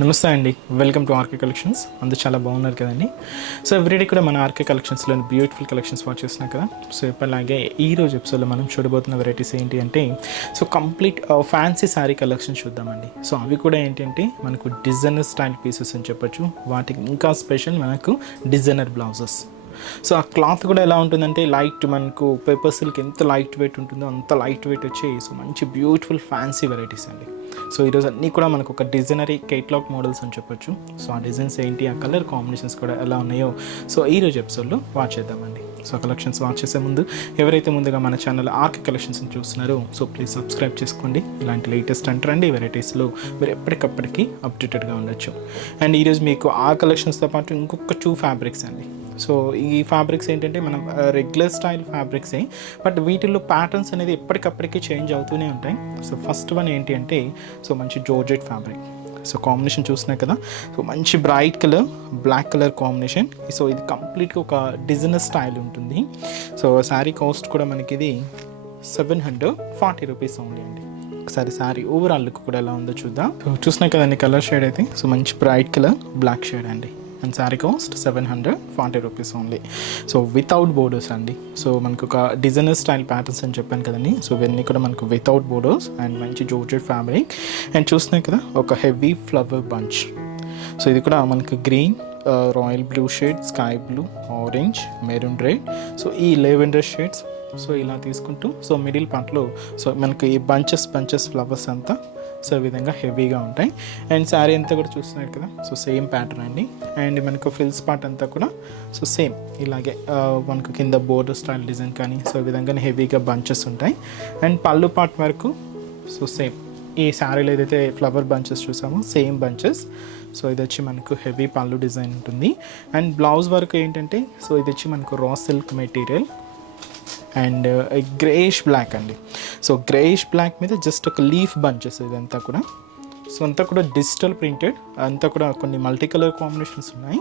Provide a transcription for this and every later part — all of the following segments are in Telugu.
నమస్తే అండి, వెల్కమ్ టు ఆర్కే కలెక్షన్స్. అందరూ చాలా బాగున్నారు కదండి. సో ఎవ్రీడే కూడా మన ఆర్కే కలెక్షన్స్లోని బ్యూటిఫుల్ కలెక్షన్స్ వాచ్ చేస్తున్నాం కదా. సో ఇప్పటిలాగే ఈ రోజు ఎపిసోడ్లో మనం చూడబోతున్న వెరైటీస్ ఏంటి అంటే so complete fancy sari collection చూద్దామండి. సో అవి కూడా ఏంటంటే మనకు డిజైనర్ స్టైల్ పీసెస్ అని చెప్పొచ్చు. వాటికి ఇంకా స్పెషల్ మనకు డిజైనర్ బ్లౌజెస్. సో ఆ క్లాత్ కూడా ఎలా ఉంటుందంటే లైట్, మనకు పేపర్ సిల్క్ ఎంత లైట్ వెయిట్ ఉంటుందో అంత లైట్ వెయిట్ వచ్చి సో మంచి బ్యూటిఫుల్ ఫ్యాన్సీ వెరైటీస్ అండి. సో ఈరోజు అన్నీ కూడా మనకు ఒక డిజైనరీ కేటలాగ్ మోడల్స్ అని చెప్పొచ్చు. సో ఆ డిజైన్స్ ఏంటి, ఆ కలర్ కాంబినేషన్స్ కూడా ఎలా ఉన్నాయో సో ఈరోజు ఎపిసోడ్లో వాచ్ చేద్దామండి. సో కలెక్షన్స్ వాచ్ చేసే ముందు ఎవరైతే ముందుగా మన ఛానల్ ఆర్కే కలెక్షన్స్ని చూస్తున్నారో సో ప్లీజ్ సబ్స్క్రైబ్ చేసుకోండి. ఇలాంటి లేటెస్ట్ అండ్ ట్రెండీ వెరైటీస్లో మీరు ఎప్పటికప్పటికి అప్డేటెడ్గా ఉండొచ్చు. అండ్ ఈరోజు మీకు ఆ కలెక్షన్స్తో పాటు ఇంకొక 2 ఫ్యాబ్రిక్స్ అండి. సో ఈ ఫ్యాబ్రిక్స్ ఏంటంటే మనం రెగ్యులర్ స్టైల్ ఫ్యాబ్రిక్సే, బట్ వీటిల్లో ప్యాటర్న్స్ అనేది ఎప్పటికప్పటికి చేంజ్ అవుతూనే ఉంటాయి. సో ఫస్ట్ వన్ ఏంటి అంటే సో మంచి జార్జెట్ ఫ్యాబ్రిక్. సో కాంబినేషన్ చూస్తున్నాయి కదా. సో మంచి bright colour, black colour combination. So ఇది కంప్లీట్గా ఒక డిజైనర్ స్టైల్ ఉంటుంది. సో శారీ కాస్ట్ కూడా మనకి ఇది 740 రూపీస్ ఓన్లీ అండి. ఒకసారి శారీ ఓవరాల్ లుక్ కూడా ఎలా ఉందో చూద్దాం. సో చూసినా కదండి కలర్ షేడ్ అయితే సో మంచి బ్రైట్ కలర్, బ్లాక్ షేడ్ అండి. And sari cost 740 rupees only. So without borders అండి. సో మనకు ఒక డిజైనర్ స్టైల్ ప్యాటర్న్స్ అని చెప్పాను కదండి. సో ఇవన్నీ కూడా మనకు వితౌట్ బోర్డర్స్ అండ్ మంచి జార్జెట్ ఫ్యాబ్రిక్. అండ్ చూస్తున్నాయి కదా ఒక హెవీ ఫ్లవర్ బంచ్. సో ఇది కూడా మనకు green, royal blue shade, sky blue, orange, maroon red, so ఈ లెవెండర్ షేడ్స్. సో ఇలా తీసుకుంటూ సో మిడిల్ పార్ట్లో సో మనకు ఈ బంచెస్ ఫ్లవర్స్ అంతా సో ఈ విధంగా హెవీగా ఉంటాయి. అండ్ శారీ అంతా కూడా చూస్తున్నారు కదా సో సేమ్ ప్యాటర్న్ అండి. అండ్ మనకు ఫ్రిల్స్ పార్ట్ అంతా కూడా సో సేమ్ ఇలాగే మనకు కింద బోర్డర్ స్టైల్ డిజైన్ కానీ సో ఈ విధంగా హెవీగా బంచెస్ ఉంటాయి. అండ్ పళ్ళు పార్ట్ వరకు సో సేమ్ ఈ శారీలో ఏదైతే ఫ్లవర్ బంచెస్ చూసామో సేమ్ బంచెస్. సో ఇది వచ్చి మనకు హెవీ పళ్ళు డిజైన్ ఉంటుంది. అండ్ బ్లౌజ్ వరకు ఏంటంటే సో ఇది వచ్చి మనకు raw silk material and greyish black అండి. సో గ్రేయిష్ బ్లాక్ మీద జస్ట్ ఒక లీఫ్ బంచెస్ ఇదంతా కూడా. సో అంతా కూడా డిజిటల్ ప్రింటెడ్, అంతా కూడా కొన్ని మల్టీ కలర్ కాంబినేషన్స్ ఉన్నాయి.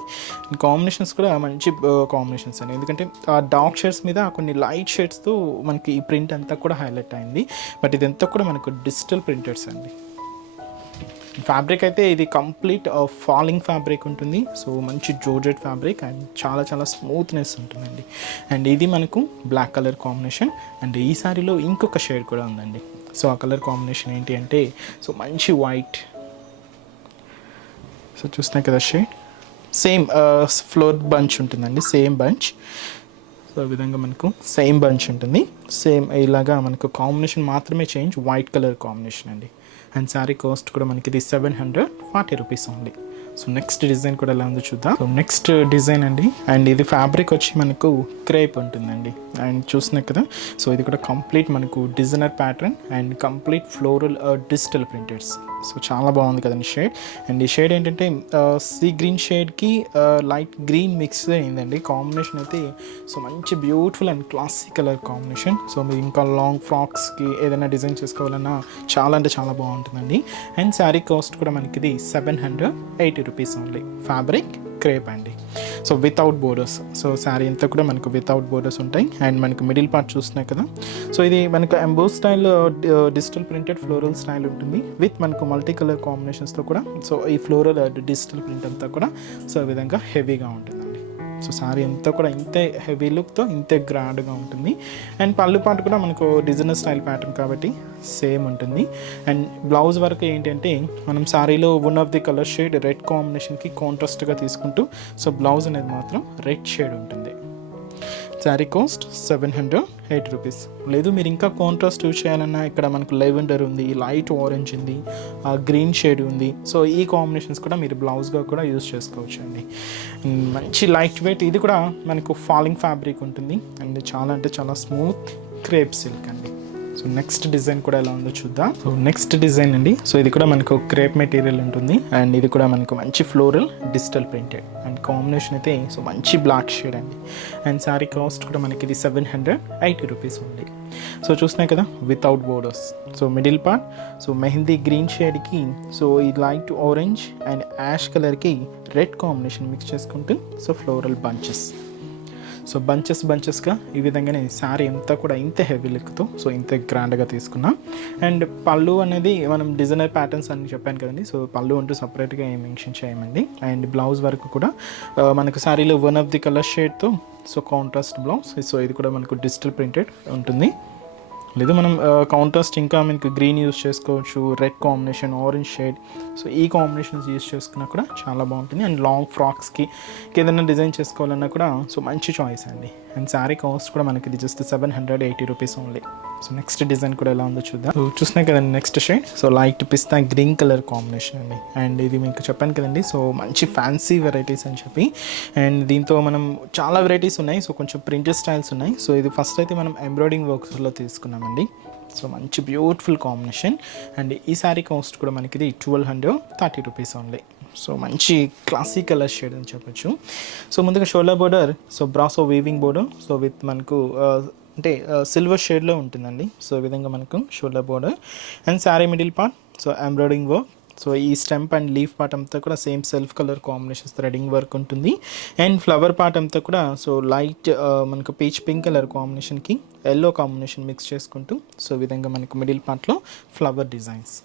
కాంబినేషన్స్ కూడా మంచి కాంబినేషన్స్ అండి. ఎందుకంటే ఆ డార్క్ షేడ్స్ మీద కొన్ని లైట్ షేడ్స్తో మనకి ఈ ప్రింట్ అంతా కూడా హైలైట్ అయింది. బట్ ఇదంతా కూడా మనకు డిజిటల్ ప్రింటెడ్స్ అండి. ఫ్యాబ్రిక్ అయితే ఇది కంప్లీట్ ఫాలింగ్ ఫ్యాబ్రిక్ ఉంటుంది. సో మంచి జార్జెట్ ఫ్యాబ్రిక్ అండ్ చాలా స్మూత్నెస్ ఉంటుందండి. అండ్ ఇది మనకు బ్లాక్ కలర్ కాంబినేషన్. అండ్ ఈ సారీలో ఇంకొక షేడ్ కూడా ఉందండి. సో ఆ కలర్ కాంబినేషన్ ఏంటి అంటే సో మంచి వైట్. సో చూస్తున్నాయి కదా షేడ్ సేమ్ ఫ్లోర్ బంచ్ ఉంటుందండి, సేమ్ బంచ్. సో ఈ విధంగా మనకు సేమ్ బంచ్ ఉంటుంది. సేమ్ ఇలాగా మనకు కాంబినేషన్ మాత్రమే చేంజ్, వైట్ కలర్ కాంబినేషన్ అండి. అండ్ శారీ కాస్ట్ కూడా మనకి ఇది 740 rupees only. So next design కూడా ఎలా ఉందో చూద్దాం. సో నెక్స్ట్ డిజైన్ అండి. అండ్ ఇది ఫ్యాబ్రిక్ వచ్చి మనకు క్రేప్ ఉంటుందండి. అండ్ చూస్తున్నాయి కదా సో ఇది కూడా కంప్లీట్ మనకు designer pattern and complete floral digital printeds. So చాలా బాగుంది కదండి షేడ్. అండ్ ఈ షేడ్ ఏంటంటే సీ గ్రీన్ షేడ్కి లైట్ గ్రీన్ మిక్స్ అయిందండి. కాంబినేషన్ అయితే సో మంచి beautiful and classic colour combination. So మీరు ఇంకా లాంగ్ ఫ్రాక్స్కి ఏదైనా డిజైన్ చేసుకోవాలన్నా చాలా అంటే చాలా బాగుంటుందండి. అండ్ శారీ కాస్ట్ కూడా మనకి ఇది 780 రూపీస్ ఓన్లీ. ఫ్యాబ్రిక్ క్రేప్ అండి. So without borders. So sari అంతా కూడా మనకు వితౌట్ బోర్డర్స్ ఉంటాయి. అండ్ మనకు మిడిల్ పార్ట్ చూస్తున్నాయి కదా సో ఇది మనకు emboss style digital printed floral style ఉంటుంది విత్ మనకు మల్టీ కలర్ కాంబినేషన్స్తో కూడా. సో ఈ ఫ్లోరల్ డిజిటల్ ప్రింట్ అంతా కూడా సో ఈ విధంగా హెవీగా ఉంటుందండి. సో శారీ అంతా కూడా ఇంతే హెవీ లుక్తో ఇంతే గ్రాండ్గా ఉంటుంది. అండ్ పళ్ళు పాటు కూడా మనకు డిజైనర్ స్టైల్ ప్యాటర్న్ కాబట్టి సేమ్ ఉంటుంది. అండ్ బ్లౌజ్ వరకు ఏంటంటే మనం శారీలో one of the colour shade red కాంబినేషన్కి కాంట్రాస్ట్గా తీసుకుంటూ సో బ్లౌజ్ అనేది మాత్రం రెడ్ షేడ్ ఉంటుంది. Sari cost 780 rupees. లేదు మీరు ఇంకా కాంట్రాస్ట్ యూజ్ చేయాలన్నా ఇక్కడ మనకు లెవెండర్ ఉంది, లైట్ ఆరెంజ్ ఉంది, గ్రీన్ షేడ్ ఉంది. సో ఈ కాంబినేషన్స్ కూడా మీరు బ్లౌజ్గా కూడా యూజ్ చేసుకోవచ్చు అండి. మంచి లైట్ వెయిట్, ఇది కూడా మనకు ఫాలింగ్ ఫ్యాబ్రిక్ ఉంటుంది అండ్ చాలా అంటే చాలా స్మూత్ క్రేప్ సిల్క్ అండి. సో నెక్స్ట్ డిజైన్ కూడా ఎలా ఉందో చూద్దాం. సో నెక్స్ట్ డిజైన్ అండి. సో ఇది కూడా మనకు క్రేప్ మెటీరియల్ ఉంటుంది అండ్ ఇది కూడా మనకు మంచి floral digital printed and combination అయితే సో మంచి బ్లాక్ షేడ్ అండి. అండ్ శారీ కాస్ట్ కూడా మనకి ఇది 780 రూపీస్ ఉంది. సో చూస్తున్నాయి కదా without borders. So middle part so mehndi green షేడ్కి సో ఈ లైట్ ఆరెంజ్ అండ్ యాష్ కలర్కి రెడ్ కాంబినేషన్ మిక్స్ చేసుకుంటూ సో ఫ్లోరల్ బంచెస్. సో బంచెస్గా ఈ విధంగానే శారీ అంతా కూడా ఇంత హెవీ లుక్తో సో ఇంత గ్రాండ్గా తీసుకున్నాం. అండ్ పళ్ళు అనేది మనం డిజైనర్ ప్యాటర్న్స్ అని చెప్పాను కదండి. సో పళ్ళు అంటూ సపరేట్గా ఏం మెన్షన్ చేయమండి. అండ్ బ్లౌజ్ వరకు కూడా మనకు శారీలో వన్ ఆఫ్ ది కలర్ షేడ్తో సో కాంట్రాస్ట్ బ్లౌజ్. సో ఇది కూడా మనకు డిజిటల్ ప్రింటెడ్ ఉంటుంది. లేదు మనం కాంట్రాస్ట్ ఇంకా మనకి గ్రీన్ యూస్ చేసుకోవచ్చు, red combination, orange shade. So ఈ కాంబినేషన్స్ యూస్ చేసుకున్నా కూడా చాలా బాగుంటుంది. అండ్ లాంగ్ ఫ్రాక్స్కి ఏదైనా డిజైన్ చేసుకోవాలన్నా కూడా సో మంచి చాయిస్ అండి. అండ్ శారీ కాస్ట్ కూడా మనకి ఇది just 780 rupees only. So next design కూడా ఎలా ఉందో చూద్దాం. సో చూసినాయి కదండి నెక్స్ట్ షేడ్. సో లైట్ పిస్తా గ్రీన్ కలర్ కాంబినేషన్ అండి. అండ్ ఇది మీకు చెప్పాను కదండి సో మంచి ఫ్యాన్సీ వెరైటీస్ అని చెప్పి. అండ్ దీంతో మనం చాలా వెరైటీస్ ఉన్నాయి. సో కొంచెం ప్రింటెడ్ స్టైల్స్ ఉన్నాయి. సో ఇది ఫస్ట్ అయితే మనం ఎంబ్రాయిడింగ్ వర్క్స్లో తీసుకున్నామండి. సో మంచి బ్యూటిఫుల్ కాంబినేషన్. అండ్ ఈ శారీ కాస్ట్ కూడా మనకి ఇది 1230 రూపీస్ ఓన్లీ. సో మంచి క్లాసిక్ కలర్ షేడ్ అని చెప్పొచ్చు. సో ముందుగా shoulder border so brasso weaving border so with మనకు అంటే సిల్వర్ షేడ్లో ఉంటుందండి. సో ఈ విధంగా మనకు shoulder border. And sari middle part so embroidering work. So ఈ స్టెంప్ అండ్ లీఫ్ పార్ట్ అంతా కూడా same self colour combinations threading work ఉంటుంది. అండ్ ఫ్లవర్ పార్ట్ అంతా కూడా సో లైట్ మనకు పీచ్ పింక్ కలర్ కాంబినేషన్కి ఎల్లో కాంబినేషన్ మిక్స్ చేసుకుంటూ సో ఈ విధంగా మనకు మిడిల్ పార్ట్లో ఫ్లవర్ డిజైన్స్.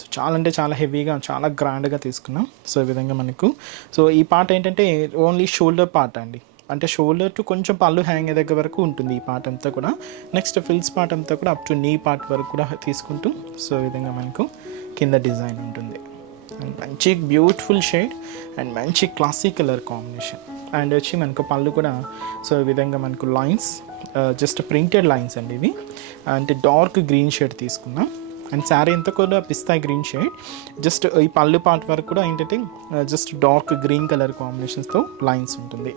సో చాలా అంటే చాలా హెవీగా చాలా గ్రాండ్గా తీసుకున్నాం. సో ఈ విధంగా మనకు సో ఈ పార్ట్ ఏంటంటే ఓన్లీ షోల్డర్ పార్ట్ అండి. అంటే షోల్డర్ టు కొంచెం పళ్ళు హ్యాంగ్ దగ్గర వరకు ఉంటుంది ఈ పార్ట్ అంతా కూడా. నెక్స్ట్ ఫిల్స్ పార్ట్ అంతా కూడా అప్ టు నీ పార్ట్ వరకు కూడా తీసుకుంటూ సో ఈ విధంగా మనకు కింద డిజైన్ ఉంటుంది. అండ్ మంచి బ్యూటిఫుల్ షేడ్ అండ్ మంచి క్లాసిక్ కలర్ కాంబినేషన్. అండ్ వచ్చి మనకు పళ్ళు కూడా సో ఈ విధంగా మనకు లైన్స్ జస్ట్ ప్రింటెడ్ లైన్స్ అండి ఇవి. అంటే డార్క్ గ్రీన్ షేడ్ తీసుకున్నాం. అండ్ శారీ అంతా కూడా పిస్తా గ్రీన్ షేడ్. జస్ట్ ఈ పళ్ళు పార్ట్ వరకు కూడా ఏంటంటే జస్ట్ డార్క్ గ్రీన్ కలర్ కాంబినేషన్స్తో లైన్స్ ఉంటుంది.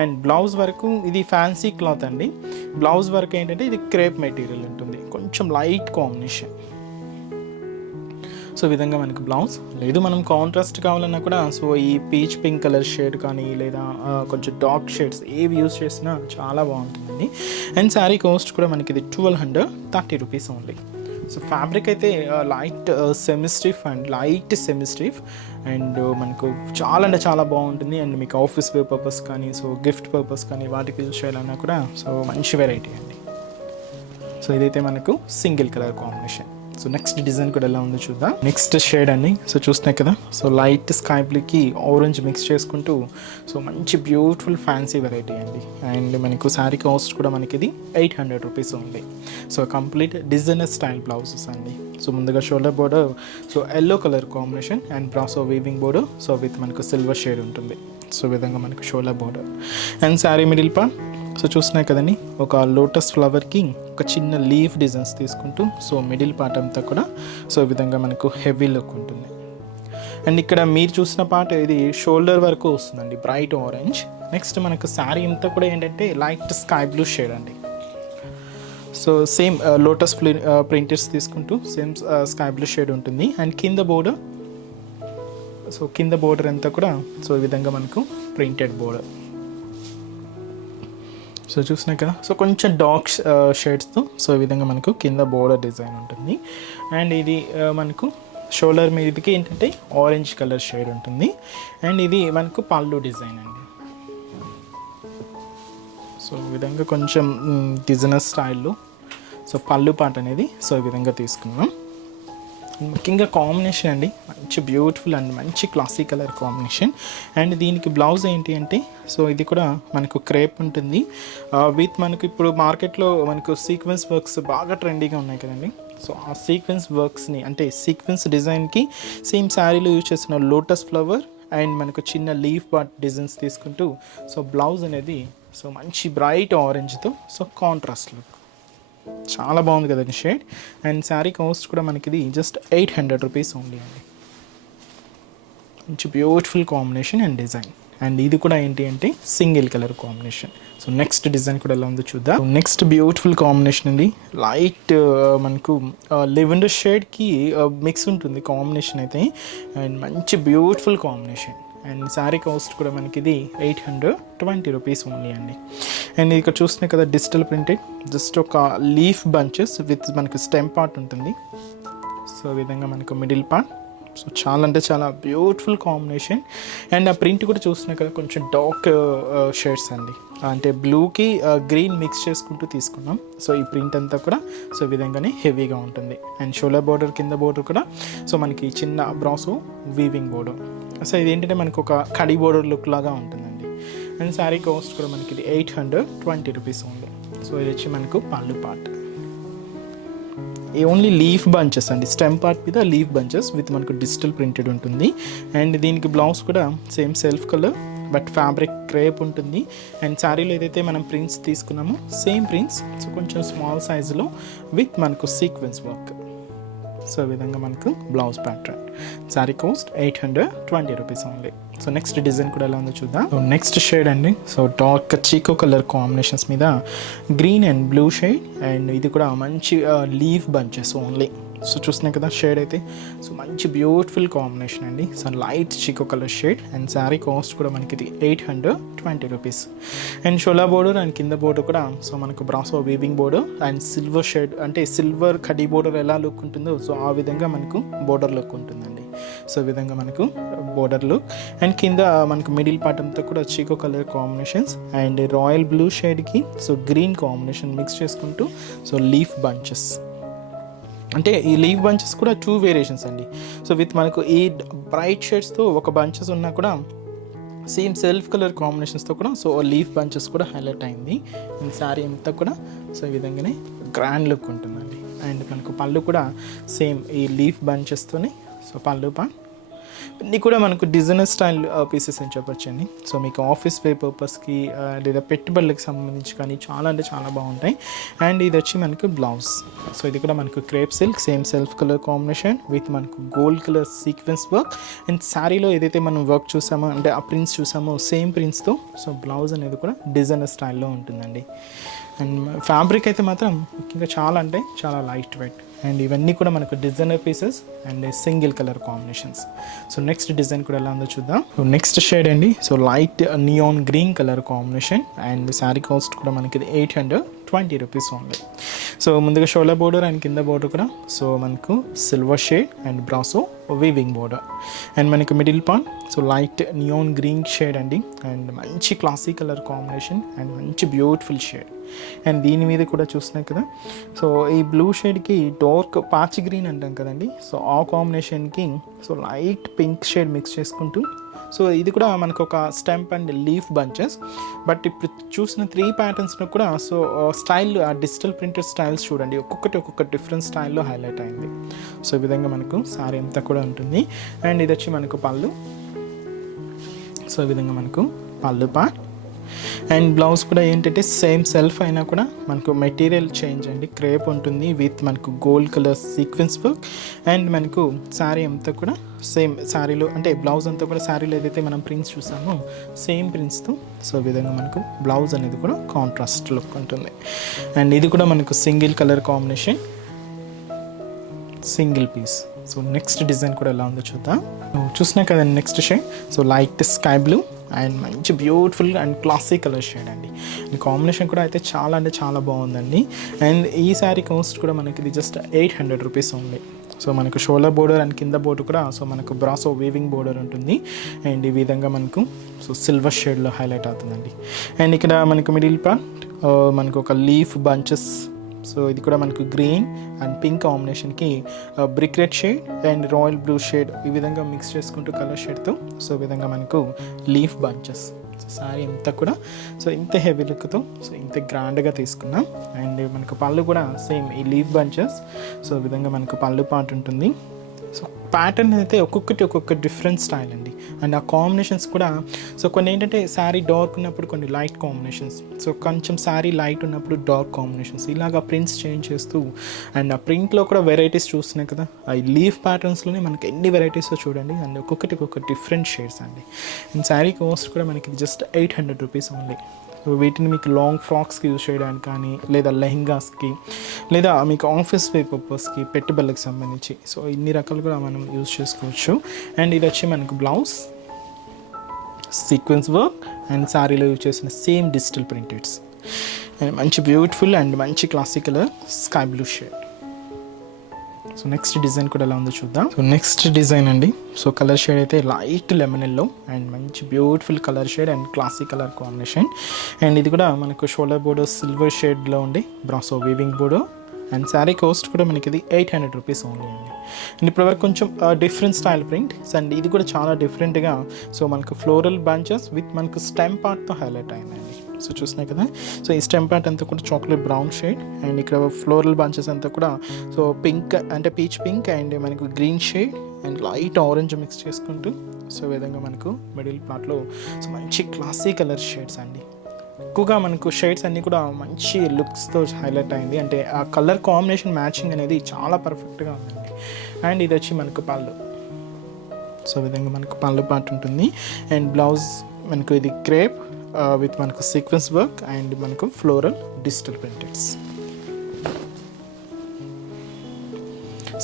అండ్ బ్లౌజ్ వరకు ఇది ఫ్యాన్సీ క్లాత్ అండి. బ్లౌజ్ వరకు ఏంటంటే ఇది క్రేప్ మెటీరియల్ ఉంటుంది, కొంచెం లైట్ కాంబినేషన్. సో ఈ విధంగా మనకు బ్లౌజ్. లేదు మనం కాంట్రాస్ట్ కావాలన్నా కూడా సో ఈ పీచ్ పింక్ కలర్ షేడ్ కానీ లేదా కొంచెం డార్క్ షేడ్స్ ఏవి యూస్ చేసినా చాలా బాగుంటుందండి. అండ్ శారీ కాస్ట్ కూడా మనకి ఇది 1230 రూపీస్ ఓన్లీ. సో ఫ్యాబ్రిక్ అయితే లైట్ సెమిస్ట్రిఫ్ అండ్ లైట్ సెమిస్ట్రిఫ్ అండ్ మనకు చాలా అంటే చాలా బాగుంటుంది. అండ్ మీకు ఆఫీస్ వేర్ పర్పస్ కానీ సో గిఫ్ట్ పర్పస్ కానీ వాటికి యూజ్ చేయాలన్నా కూడా సో మంచి వెరైటీ అండి. సో ఇదైతే మనకు single colour combination. So next design కూడా ఎలా ఉందో చూద్దాం. నెక్స్ట్ షేడ్ అండి. సో చూస్తున్నాయి కదా సో లైట్ స్కై బ్లూకి ఆరెంజ్ మిక్స్ చేసుకుంటూ సో మంచి బ్యూటిఫుల్ ఫ్యాన్సీ వెరైటీ అండి. అండ్ మనకు శారీ కాస్ట్ కూడా మనకి ఇది 800 రూపీస్ ఉంది. So complete designer style blouses అండి. సో ముందుగా shoulder border so yellow colour combination and brasso weaving border so with మనకు సిల్వర్ షేడ్ ఉంటుంది. సో ఈ విధంగా మనకు shoulder border. And sari middle part so చూస్తున్నాయి కదండి ఒక లోటస్ ఫ్లవర్కి ఒక చిన్న లీఫ్ డిజైన్స్ తీసుకుంటూ సో మిడిల్ పార్ట్ అంతా కూడా సో ఈ విధంగా మనకు హెవీ లుక్ ఉంటుంది. అండ్ ఇక్కడ మీరు చూసిన పార్ట్ ఇది షోల్డర్ వరకు వస్తుందండి బ్రైట్ ఆరెంజ్. నెక్స్ట్ మనకు శారీ అంతా కూడా ఏంటంటే లైట్ స్కై బ్లూ షేడ్ అండి. సో సేమ్ లోటస్ ప్రింటెడ్స్ తీసుకుంటూ సేమ్ స్కై బ్లూ షేడ్ ఉంటుంది. అండ్ కింద బోర్డర్ సో కింద బోర్డర్ అంతా కూడా సో ఈ విధంగా మనకు ప్రింటెడ్ బోర్డర్. సో చూసినాయి కదా సో కొంచెం డార్క్ షేడ్స్తో సో ఈ విధంగా మనకు కింద బోర్డర్ డిజైన్ ఉంటుంది. అండ్ ఇది మనకు షోల్డర్ మీదకి ఏంటంటే ఆరెంజ్ కలర్ షేడ్ ఉంటుంది. అండ్ ఇది మనకు పళ్ళు డిజైన్ అండి. సో ఈ విధంగా కొంచెం డిజైనర్ స్టైల్లో సో పళ్ళు పాట అనేది సో ఈ విధంగా తీసుకున్నాం. ముఖ్యంగా కాంబినేషన్ అండి మంచి బ్యూటిఫుల్ అండ్ మంచి క్లాసిక్ కలర్ కాంబినేషన్. అండ్ దీనికి బ్లౌజ్ ఏంటి అంటే సో ఇది కూడా మనకు క్రేప్ ఉంటుంది విత్ మనకు ఇప్పుడు మార్కెట్లో మనకు సీక్వెన్స్ వర్క్స్ బాగా ట్రెండీగా ఉన్నాయి కదండి. సో ఆ సీక్వెన్స్ వర్క్స్ని అంటే సీక్వెన్స్ డిజైన్కి సేమ్ శారీలో యూజ్ చేసిన లోటస్ ఫ్లవర్ అండ్ మనకు చిన్న లీఫ్ పార్ట్ డిజైన్స్ తీసుకుంటూ సో బ్లౌజ్ అనేది సో మంచి బ్రైట్ ఆరెంజ్తో సో కాంట్రాస్ట్ లుక్ చాలా బాగుంది కదండి షేడ్. అండ్ శారీ కాస్ట్ కూడా మనకి ఇది జస్ట్ 800 రూపీస్ ఓన్లీ అండి. మంచి beautiful combination and design. And ఇది కూడా ఏంటి అంటే single colour combination. So next design కూడా ఎలా ఉందో చూద్దాం. నెక్స్ట్ బ్యూటిఫుల్ కాంబినేషన్ అండి. లైట్ మనకు లెవెండర్ షేడ్కి మిక్స్ ఉంటుంది కాంబినేషన్ అయితే. అండ్ మంచి beautiful combination. And sari cost కూడా మనకి ఇది 820 రూపీస్ ఓన్లీ అండి. అండ్ ఇక్కడ చూస్తున్నాయి కదా డిజిటల్ ప్రింటెడ్ జస్ట్ ఒక లీఫ్ బంచెస్ విత్ మనకు స్టెమ్ పార్ట్ ఉంటుంది. సో ఈ విధంగా మనకు మిడిల్ పార్ట్ సో చాలా అంటే చాలా బ్యూటిఫుల్ కాంబినేషన్. అండ్ ఆ ప్రింట్ కూడా చూస్తున్నా కదా కొంచెం డార్క్ షేడ్స్ అండి, అంటే బ్లూకి గ్రీన్ మిక్స్ చేసుకుంటూ తీసుకున్నాం. సో ఈ ప్రింట్ అంతా కూడా సో ఈ విధంగానే హెవీగా ఉంటుంది. అండ్ షోల్డర్ బోర్డర్ కింద బోర్డర్ కూడా సో మనకి చిన్న బ్రాసో వీవింగ్ బోర్డర్. సో ఇది ఏంటంటే మనకు ఒక కడి బోర్డర్ లుక్ లాగా ఉంటుందండి. అండ్ శారీ కాస్ట్ కూడా మనకి ఇది 820 రూపీస్ ఉంది. సో ఇది వచ్చి మనకు పళ్ళు పార్ట్, ఓన్లీ లీఫ్ బంచెస్ అండి, స్టెమ్ పార్ట్ మీద లీఫ్ బంచెస్ విత్ మనకు డిజిటల్ ప్రింటెడ్ ఉంటుంది. అండ్ దీనికి బ్లౌజ్ కూడా same self colour but fabric crepe ఉంటుంది. అండ్ శారీలో ఏదైతే మనం ప్రింట్స్ తీసుకున్నామో సేమ్ ప్రింట్స్, సో కొంచెం స్మాల్ సైజులో విత్ మనకు సీక్వెన్స్ వర్క్. సో ఈ విధంగా మనకు blouse pattern. Sari cost 820 rupees only. So next design కూడా ఎలా ఉందో చూద్దాం. సో నెక్స్ట్ షేడ్ అండి, సో డార్క్ చీకో కలర్ కాంబినేషన్స్ మీద green and blue shade. And ఇది కూడా మంచి లీఫ్ బంచెస్ ఓన్లీ. సో చూస్తున్నాయి కదా షేడ్ అయితే, సో మంచి బ్యూటిఫుల్ కాంబినేషన్ అండి. So light చీకో colour shade. And sari cost కూడా మనకి ఇది 820 rupees. And shola border and కింద బోర్డర్ కూడా సో మనకు brasso weaving border and silver shade, అంటే సిల్వర్ కడి బోర్డర్ ఎలా లుక్ ఉంటుందో సో ఆ విధంగా మనకు బోర్డర్ లుక్ ఉంటుందండి. సో ఈ విధంగా మనకు బోర్డర్ లుక్. అండ్ కింద మనకు మిడిల్ పార్ట్ అంతా కూడా chikoo colour combinations and royal blue షేడ్కి సో గ్రీన్ కాంబినేషన్ మిక్స్ చేసుకుంటూ సో లీఫ్ బంచెస్, అంటే ఈ లీఫ్ బంచెస్ కూడా 2 వేరియేషన్స్ అండి. సో విత్ మనకు ఈ బ్రైట్ షేడ్స్తో ఒక బంచెస్ ఉన్నా కూడా సేమ్ సెల్ఫ్ కలర్ కాంబినేషన్స్తో కూడా సో లీఫ్ బంచెస్ కూడా హైలైట్ అయింది. ఈ శారీ అంతా కూడా సో ఈ విధంగానే గ్రాండ్ లుక్ ఉంటుందండి. అండ్ మనకు పళ్ళు కూడా సేమ్ ఈ లీఫ్ బంచెస్తోనే సో పళ్ళు ఇవన్నీ కూడా మనకు డిజైనర్ స్టైల్ పీసెస్ అని చెప్పొచ్చండి. సో మీకు ఆఫీస్ వే పర్పస్కి లేదా పెట్టుబడులకు సంబంధించి కానీ చాలా అంటే చాలా బాగుంటాయి. అండ్ ఇది వచ్చి మనకు బ్లౌజ్. సో ఇది కూడా మనకు crepe silk same self colour combination with మనకు gold colour sequence work. And శారీలో ఏదైతే మనం వర్క్ చూసామో అంటే ఆ ప్రింట్స్ చూసామో సేమ్ ప్రింట్స్తో సో బ్లౌజ్ అనేది కూడా డిజైనర్ స్టైల్లో ఉంటుందండి. అండ్ ఫ్యాబ్రిక్ అయితే మాత్రం ముఖ్యంగా చాలా అంటే చాలా లైట్ వెయిట్. అండ్ ఇవన్నీ కూడా మనకు designer pieces and single colour combinations. So next design కూడా ఎలా ఉందో చూద్దాం. సో నెక్స్ట్ షేడ్ అండి, so light neon green colour combination. And sari cost కూడా మనకి 820 రూపీస్ ఓన్లీ. సో ముందుగా షోల్డర్ బోర్డర్ అండ్ కింద బోర్డర్ కూడా సో మనకు silver shade and brasso weaving border. And మనకు middle part so light neon green shade అండి. అండ్ మంచి క్లాసీ కలర్ కాంబినేషన్ అండ్ మంచి బ్యూటిఫుల్ షేడ్. అండ్ దీని మీద కూడా చూస్తున్నాం కదా సో ఈ బ్లూ షేడ్కి డార్క్ పాచి గ్రీన్ అంటాం కదండి, సో ఆ కాంబినేషన్కి so light pink shade mix చేసుకుంటూ సో ఇది కూడా మనకు ఒక stem and leaf bunches. But ఇప్పుడు చూసిన 3 ప్యాటర్న్స్లో కూడా సో స్టైల్ ఆ డిజిటల్ ప్రింటెడ్ స్టైల్స్ చూడండి, ఒక్కొక్క డిఫరెంట్ స్టైల్లో హైలైట్ అయింది. సో ఈ విధంగా మనకు శారీ అంతా కూడా ఉంటుంది. అండ్ ఇది వచ్చి మనకు పళ్ళు. సో ఈ విధంగా మనకు పళ్ళు పార్ట్. అండ్ బ్లౌజ్ కూడా ఏంటంటే సేమ్ సెల్ఫ్ అయినా కూడా మనకు మెటీరియల్ చేంజ్ అండి, క్రేప్ ఉంటుంది విత్ మనకు gold colour sequence work. And మనకు శారీ అంతా కూడా సేమ్ శారీలో అంటే బ్లౌజ్ అంతా కూడా శారీలో ఏదైతే మనం ప్రింట్స్ చూసామో సేమ్ ప్రింట్స్తో సో ఈ విధంగా మనకు బ్లౌజ్ అనేది కూడా కాంట్రాస్ట్ లుక్ ఉంటుంది. అండ్ ఇది కూడా మనకు single colour combination, single piece. So next design కూడా ఎలా ఉందో చూద్దాం. చూసినా కదండి next shade so light sky blue and మంచి beautiful and classy colour shade అండి. ఈ కాంబినేషన్ కూడా అయితే చాలా అంటే చాలా బాగుందండి. అండ్ ఈ శారీ కాస్ట్ కూడా మనకి ఇది జస్ట్ 800 రూపీస్ ఓన్లీ. సో మనకు షోల్డర్ బోర్డర్ అండ్ కింద బోర్డర్ కూడా సో మనకు బ్రాసో వీవింగ్ బోర్డర్ ఉంటుంది. అండ్ ఈ విధంగా మనకు సో సిల్వర్ షేడ్లో హైలైట్ అవుతుందండి. అండ్ ఇక్కడ మనకు మిడిల్ పార్ట్ మనకు ఒక లీఫ్ బంచెస్. సో ఇది కూడా మనకు గ్రీన్ అండ్ పింక్ కాంబినేషన్కి brick red shade and royal blue shade ఈ విధంగా మిక్స్ చేసుకుంటూ కలర్ షేడ్తో సో ఈ విధంగా మనకు లీఫ్ బంచెస్. సో శారీ అంతా కూడా సో ఇంత హెవీ లుక్తో సో ఇంత గ్రాండ్గా తీసుకున్నాం. అండ్ మనకు పళ్ళు కూడా సేమ్ ఈ లీఫ్ బంచెస్. సో ఈ విధంగా మనకు పళ్ళు పార్ట్ ఉంటుంది. సో ప్యాటర్న్ అయితే ఒక్కొక్క డిఫరెంట్ స్టైల్ అండి. అండ్ ఆ కాంబినేషన్స్ కూడా సో కొన్ని ఏంటంటే శారీ డార్క్ ఉన్నప్పుడు కొన్ని లైట్ కాంబినేషన్స్, సో కొంచెం శారీ లైట్ ఉన్నప్పుడు డార్క్ కాంబినేషన్స్, ఇలాగా ప్రింట్స్ చేంజ్ చేస్తూ. అండ్ ఆ ప్రింట్లో కూడా వెరైటీస్ చూస్తున్నాయి కదా, ఆ లీఫ్ ప్యాటర్న్స్లోనే మనకి ఎన్ని వెరైటీస్ చూడండి. అండ్ ఒక్కొక్క డిఫరెంట్ షేడ్స్ అండి. అండ్ శారీ కాస్ట్ కూడా మనకి జస్ట్ 800 రూపీస్ ఓన్లీ. వీటిని మీకు లాంగ్ ఫ్రాక్స్కి యూజ్ చేయడానికి కానీ లేదా లెహంగాస్కి లేదా మీకు ఆఫీస్ వే పర్పస్కి పెట్టుబడులకు సంబంధించి సో ఇన్ని రకాలు కూడా మనం యూజ్ చేసుకోవచ్చు. అండ్ ఇది వచ్చి మనకు బ్లౌజ్ సీక్వెన్స్ వర్క్ అండ్ శారీలో యూజ్ చేసిన సేమ్ డిజిటల్ ప్రింటెడ్స్. అండ్ మంచి బ్యూటిఫుల్ అండ్ మంచి classic colour sky blue shade. So next design కూడా ఎలా ఉందో చూద్దాం. సో నెక్స్ట్ డిజైన్ అండి. సో కలర్ షేడ్ అయితే లైట్ లెమన్ ఎల్లో అండ్ మంచి beautiful colour shade and classic colour combination. And ఇది కూడా మనకు షోల్డర్ బోర్డో సిల్వర్ షేడ్లో ఉండి brasso weaving Bordeaux and sari cost కూడా మనకి ఇది 800 రూపీస్ ఓన్లీ అండి. అండ్ ఇప్పటివరకు కొంచెం డిఫరెంట్ స్టైల్ ప్రింట్స్ అండ్ ఇది కూడా చాలా డిఫరెంట్గా సో మనకు ఫ్లోరల్ బంచెస్ విత్ మనకు స్టెమ్ పార్ట్తో హైలైట్ అయిందండి. సో చూసినాయి కదా. సో ఈ స్టెమ్ పార్ట్ అంతా కూడా చాక్లెట్ బ్రౌన్ షేడ్ అండ్ ఇక్కడ ఫ్లోరల్ బంచెస్ అంతా కూడా సో పింక్ అంటే పీచ్ పింక్ అండ్ మనకు green shade and light orange mix చేసుకుంటూ సో ఈ విధంగా మనకు మిడిల్ పార్ట్లో సో మంచి క్లాసీ కలర్ షేడ్స్ అండి. ఎక్కువగా మనకు షేడ్స్ అన్నీ కూడా మంచి లుక్స్తో హైలైట్ అయింది. అంటే ఆ కలర్ కాంబినేషన్ మ్యాచింగ్ అనేది చాలా పర్ఫెక్ట్గా ఉందండి. అండ్ ఇది వచ్చి మనకు పళ్ళు. సో ఈ విధంగా మనకు పళ్ళు పార్ట్ ఉంటుంది అండ్ బ్లౌజ్ మనకు ఇది క్రేప్ విత్ మనకు సీక్వెన్స్ వర్క్ అండ్ మనకు ఫ్లోరల్ డిజిటల్ ప్రింటెడ్స్.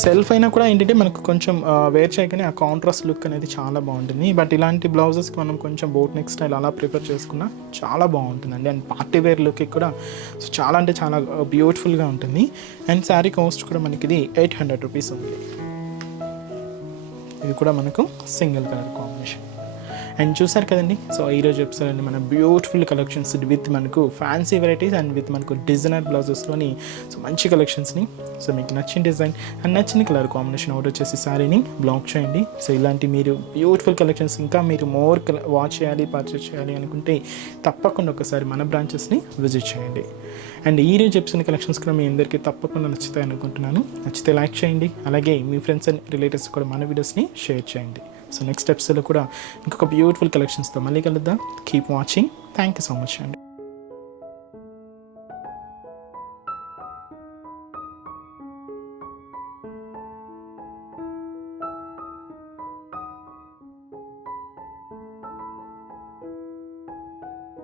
సెల్ఫ్ అయినా కూడా ఏంటంటే మనకు కొంచెం వేర్ చేయగానే ఆ కాంట్రాస్ట్ లుక్ అనేది చాలా బాగుంటుంది. బట్ ఇలాంటి బ్లౌజెస్కి మనం కొంచెం బోట్ నెక్ స్టైల్ అలా ప్రిఫర్ చేసుకున్నా చాలా బాగుంటుందండి. అండ్ పార్టీ వేర్ లుక్కి కూడా సో చాలా అంటే చాలా బ్యూటిఫుల్గా ఉంటుంది. అండ్ శారీ కాస్ట్ కూడా మనకి ఇది 800 రూపీస్ ఉంది. ఇది కూడా మనకు సింగిల్ కలర్ కాంబినేషన్. అండ్ చూసారు కదండి. సో ఈరోజు ఎపిసోడ్ అండి మన బ్యూటిఫుల్ కలెక్షన్స్ విత్ మనకు ఫ్యాన్సీ వెరైటీస్ అండ్ విత్ మనకు డిజైనర్ బ్లౌజెస్లోని సో మంచి కలెక్షన్స్ని సో మీకు నచ్చిన డిజైన్ అండ్ నచ్చిన కలర్ కాంబినేషన్ ఆర్డర్ చేసి శారీని బ్లాక్ చేయండి. సో ఇలాంటి మీరు బ్యూటిఫుల్ కలెక్షన్స్ ఇంకా మీరు మోర్ వాచ్ చేయాలి పర్చేస్ చేయాలి అనుకుంటే తప్పకుండా ఒకసారి మన బ్రాంచెస్ని విజిట్ చేయండి. అండ్ ఈ రోజు ఎపిసోడ్ కలెక్షన్స్ కూడా మీ అందరికీ తప్పకుండా నచ్చుతాయి అనుకుంటున్నాను. నచ్చితే లైక్ చేయండి. అలాగే మీ ఫ్రెండ్స్ అండ్ రిలేటివ్స్ కూడా మన వీడియోస్ని షేర్ చేయండి. సో నెక్స్ట్ ఎపిసోడ్లో కూడా ఇంకొక బ్యూటిఫుల్ కలెక్షన్స్తో మళ్ళీ కలుద్దాం. Keep watching. Thank you so much అండి.